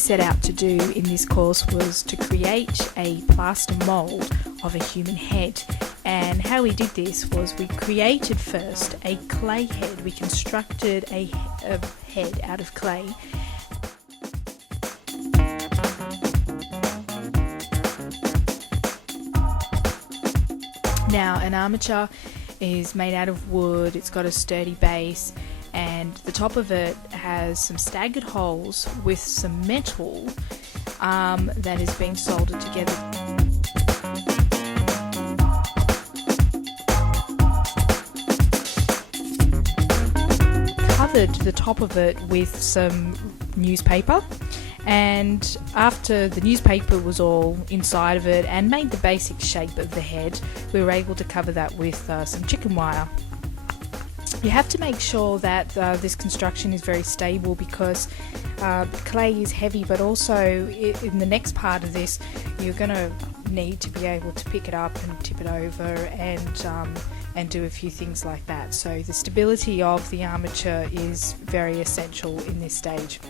set out to do in this course was to create a plaster mould of a human head. And how we did this was we created first a clay head. We constructed a head out of clay. Now, an armature is made out of wood, it's got a sturdy base, and the top of it has some staggered holes with some metal that is being soldered together. Covered the top of it with some newspaper, and after the newspaper was all inside of it and made the basic shape of the head, we were able to cover that with some chicken wire. You have to make sure that this construction is very stable, because clay is heavy, but also in the next part of this you're going to need to be able to pick it up and tip it over and do a few things like that. So the stability of the armature is very essential in this stage.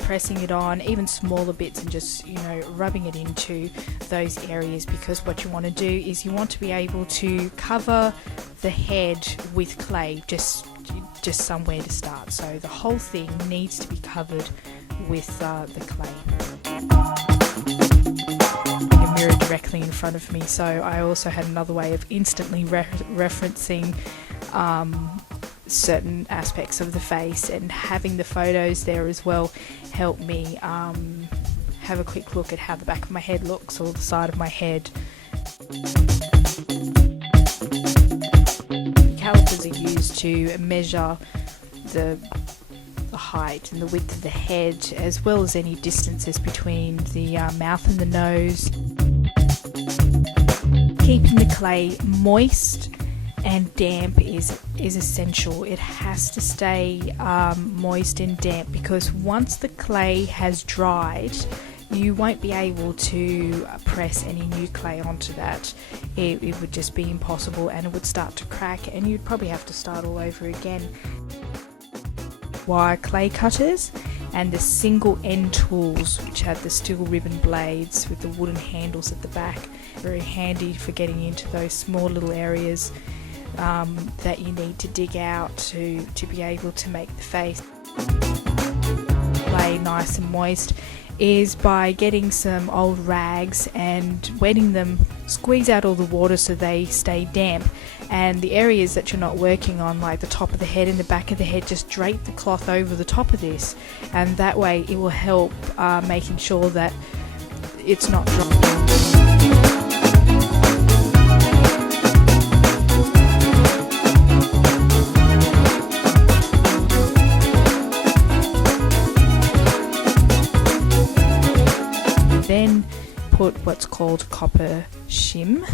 Pressing it on, even smaller bits, and just rubbing it into those areas, because what you want to do is you want to be able to cover the head with clay, just somewhere to start. So the whole thing needs to be covered with the clay. A mirror directly in front of me, so I also had another way of instantly referencing certain aspects of the face, and having the photos there as well helped me have a quick look at how the back of my head looks, or the side of my head. Calipers are used to measure the height and the width of the head, as well as any distances between the mouth and the nose. Keeping the clay moist and damp is essential. It has to stay moist and damp, because once the clay has dried, you won't be able to press any new clay onto that. It would just be impossible, and it would start to crack, and you'd probably have to start all over again. Wire clay cutters and the single end tools, which have the steel ribbon blades with the wooden handles at the back, very handy for getting into those small little areas that you need to dig out to be able to make the face. Clay nice and moist is by getting some old rags and wetting them, squeeze out all the water so they stay damp, and the areas that you're not working on, like the top of the head and the back of the head, just drape the cloth over the top of this, and that way it will help making sure that it's not dry. Then put what's called copper shim.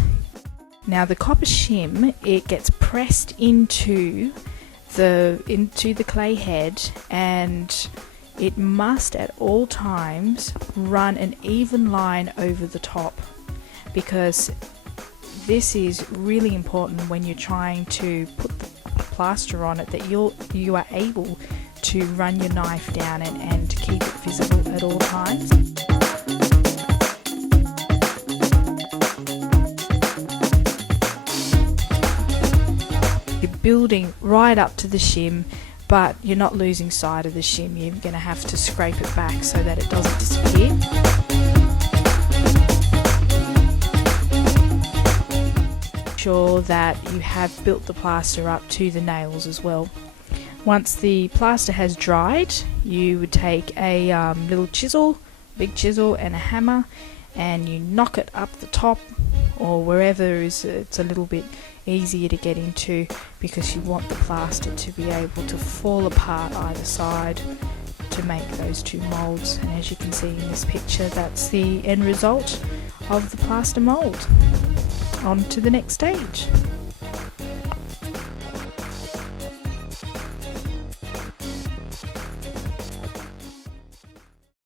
Now the copper shim, it gets pressed into the clay head, and it must at all times run an even line over the top, because this is really important when you're trying to put the plaster on it, that you are able to run your knife down and keep it visible at all times. Building right up to the shim, but you're not losing sight of the shim. You're going to have to scrape it back so that it doesn't disappear. Sure that you have built the plaster up to the nails as well. Once the plaster has dried, you would take a little chisel, big chisel, and a hammer, and you knock it up the top, or wherever it's a little bit easier to get into, because you want the plaster to be able to fall apart either side to make those two moulds. And as you can see in this picture, that's the end result of the plaster mould. On to the next stage.